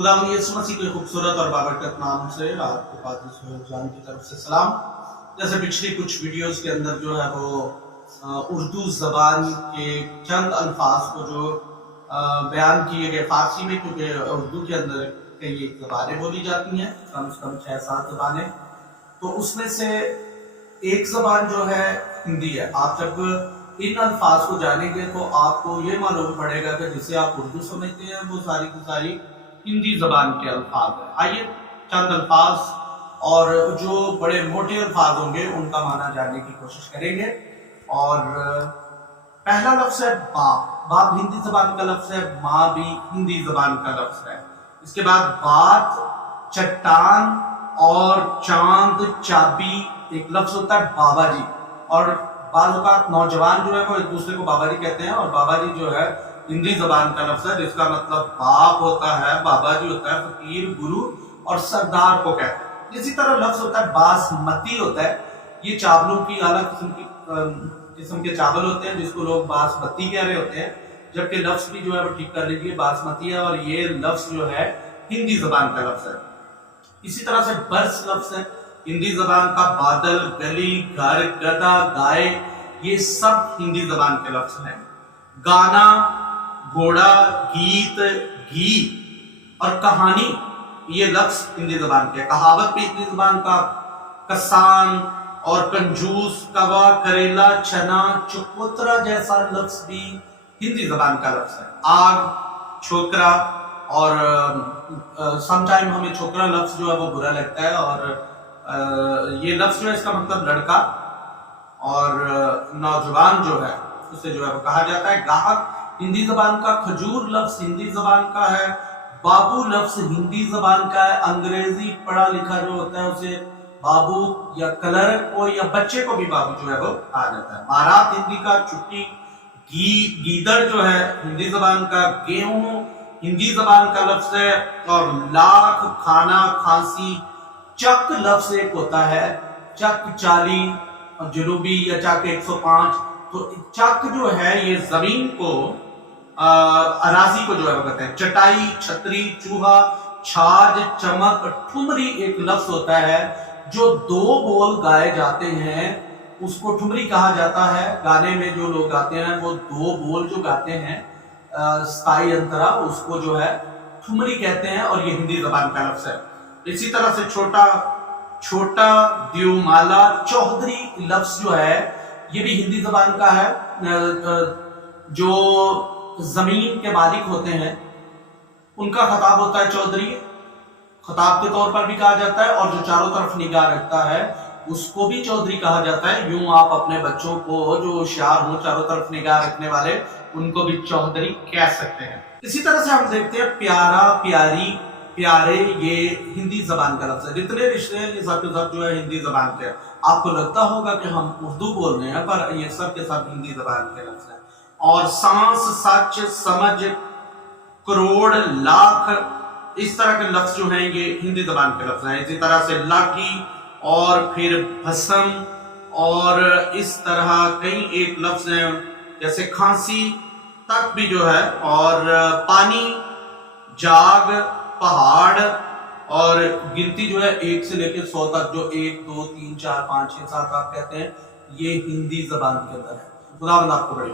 खुदावंद यीशु मसीह के खूबसूरत और बाबरकत नाम से आपको पादरी सोहेल जान की तरफ से सलाम। जैसे पिछली कुछ वीडियोस के अंदर जो है वो उर्दू ज़बान के चंद अल्फाज को जो बयान किए गए फारसी में, क्योंकि उर्दू के अंदर कई ज़बानें बोली जाती हैं, कम से कम 6-7 ज़बानें, तो उसमें से एक ज़बान जो है हिंदी है। आप जब इन अल्फाज को जानेंगे तो आपको ये मालूम पड़ेगा कि जिसे आप उर्दू समझते हैं वो सारी की सारी हिंदी ज़बान के अल्फाज हैं। आइए चंद अल्फाज और जो बड़े मोटे अल्फाज होंगे उनका माना जानने की कोशिश करेंगे। और पहला लफ्ज़ है बाप। बाप हिंदी ज़बान का लफ्ज़ है, माँ भी हिंदी ज़बान का लफ्ज़ है। इसके बाद बात, चट्टान और चांद, चाबी एक लफ्ज़ होता है बाबा जी। और बाज़ औक़ात नौजवान जो है वो एक दूसरे को बाबा जी कहते हैं, और बाबा जी जो है हिंदी ज़बान का लफ्ज़ है जिसका मतलब बाप होता है, बाबा जी होता है, फकीर, गुरु और सरदार को कहते हैं। इसी तरह लफ्ज़ होता है बासमती होता है। ये चावलों की अलग किस्म के चावल होते हैं जिसको लोग बासमती कह रहे होते हैं, जबकि लफ्ज़ भी जो है वो ठीक कर लीजिए बासमती है, और ये लफ्ज़ जो है हिंदी ज़बान का लफ्ज़ है। इसी तरह से बर्स लफ्ज़ है हिंदी ज़बान का। बादल, गली, घर, गधा, गाय, ये सब हिंदी ज़बान के लफ्ज़ हैं। गाना, घोड़ा, गीत, घी और कहानी, ये लफ्ज़ हिंदी ज़बान के। कहावत भी हिंदी ज़बान का। कसान और कंजूस, कवा, करेला, चना, चकोतरा जैसा लफ्ज़ भी हिंदी ज़बान का लफ्ज़ है। आग, छोकरा, और समटाइम हमें छोकरा लफ्ज़ जो है वो बुरा लगता है, और ये लफ्ज़ जो है इसका मतलब लड़का, और नौजवान जो है उसे जो है वो कहा जाता है। गाहक हिंदी ज़बान का। खजूर लफ्ज़ हिंदी ज़बान का है। बाबू लफ्ज़ हिंदी ज़बान का है। अंग्रेजी पढ़ा लिखा जो होता है उसे बाबू, या क्लर्क को या बच्चे को भी बाबू जो है वो कहा जाता है। बारात हिंदी का। छुट्टी, गीदड़ जो है हिंदी ज़बान का। गेहूं हिंदी ज़बान का लफ्ज़ है। और लाख, खाना, खांसी। चक लफ्ज़ एक होता है, चक 40 और जुनूबी, या चक 105। तो चक जो है ये जमीन को, अराजी को जो है वो कहते हैं। चटाई, छतरी, चूहा, छाछ, चमक। ठुमरी एक लफ्ज़ होता है जो 2 बोल गाए जाते हैं, उसको ठुमरी कहा जाता है। गाने में जो लोग गाते हैं वो 2 बोल जो गाते हैं स्थाई अंतरा, उसको जो है ठुमरी कहते हैं, और ये हिंदी ज़बान का लफ्ज़ है। इसी तरह से छोटा, द्युमाला। चौधरी लफ्ज़ जो है ये भी हिंदी ज़बान का है। जो जमीन के मालिक होते हैं उनका खताब होता है चौधरी, खताब के तौर पर भी कहा जाता है, और जो चारों तरफ निगाह रखता है उसको भी चौधरी कहा जाता है। यूं आप अपने बच्चों को जो होशियार हो, चारों तरफ निगाह रखने वाले, उनको भी चौधरी कह सकते हैं। इसी तरह से हम देखते हैं प्यारा, प्यारी, प्यारे, ये हिंदी ज़बान का लफ्ज़ है। जितने रिश्ते हैं ये सब के सब जो है हिंदी ज़बान के। आपको लगता होगा कि हम उर्दू बोल रहे हैं, पर ये सब के सब हिंदी ज़बान के लफ्ज़ हैं। और सांस, सच, समझ, करोड़, लाख, इस तरह के लफ्ज़ जो हैं ये हिंदी ज़बान के लफ्ज़ हैं। इसी तरह से लाठी, और फिर भस्म, और इस तरह कई एक लफ्ज़ हैं जैसे खांसी तक भी जो है। और पानी, जाग, पहाड़, और गिनती जो है 1 से लेकर 100 तक, जो 1, 2, 3, 4, 5, 6, 7 आप कहते हैं, ये हिंदी ज़बान के अंदर है। खुदावंद आपको बड़ी